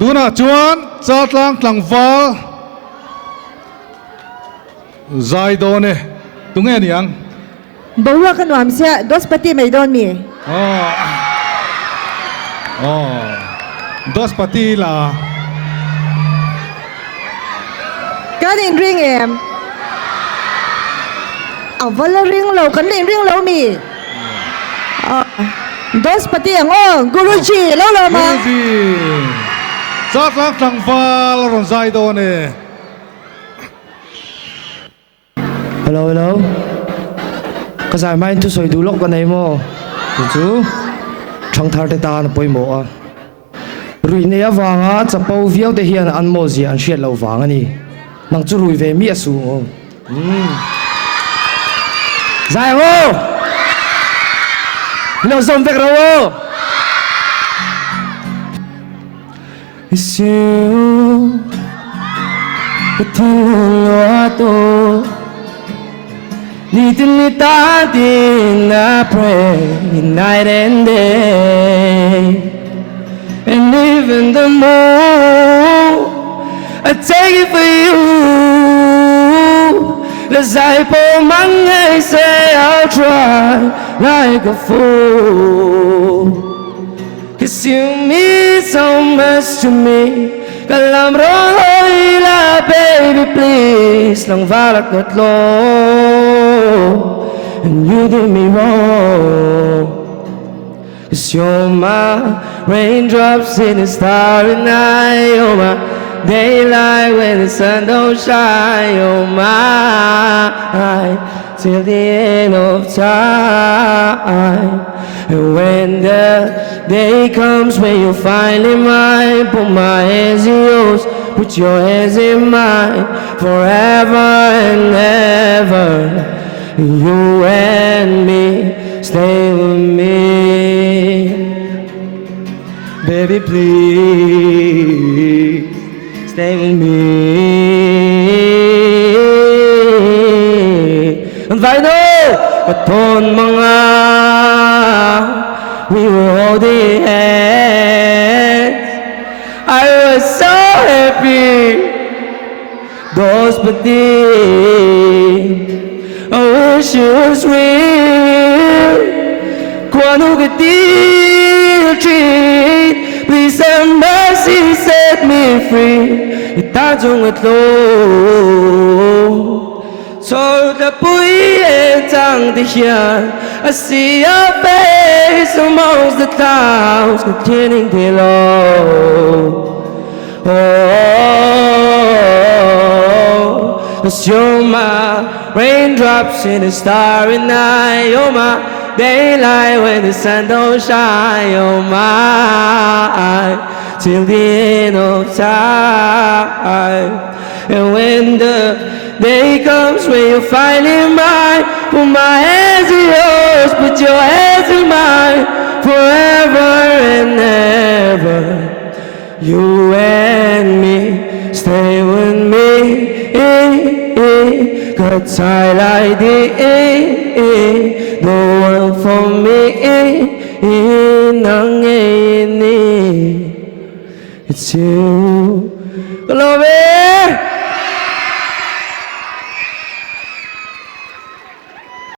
ดูนะจวนจัดลังหลังฟ้าใจโดนเนี่ยตรงนี้นี่ยัง bawa kan wam sia dos pati mai don mi อ๋ออ๋อdos pati lah kan in ring em awal ring lo kan in ring lo mi dos pati ang guruji lo lo ma ดีจัดลังหลังฟ้าแล้วรอนใจโดนเนี่ย Hello cái giải mai chú soi đủ lốc cái này mò chú trong thar để ta nó bôi mò rồi này vàng á chập bao phiếu để hiện ăn mò gì ăn shit lâu vàng anh đi nang chú rồi về miết su giải mò nó zoom về đâu It's you cái thương lo tôi Need ta din I pray night and day And even the more I take it for you Cause I pull my I say I'll try like a fool Cause you mean so much to me Kalam roy la baby please Lang valak not low And you did me wrong Cause you're my raindrops in a starry night You're my daylight when the sun don't shine You're mine till the end of time And when the day comes when you're finally mine Put my hands in yours, put your hands in mine Forever and ever You and me, stay with me Baby please, stay with me And I know, katon mga we were holding hands I was so happy Those but I wish it was real Quando que treat Please have mercy set me free Ita chung at low So the bụi tang the hiền I see your face amongst the clouds Containing below Cause you're my raindrops in a starry night You're my daylight when the sun don't shine You're mine till the end of time And when the day comes when you're finally mine Put my hands in yours, put your hands in mine Forever and ever You and me, stay with me Cause I like the one for me It's you, love it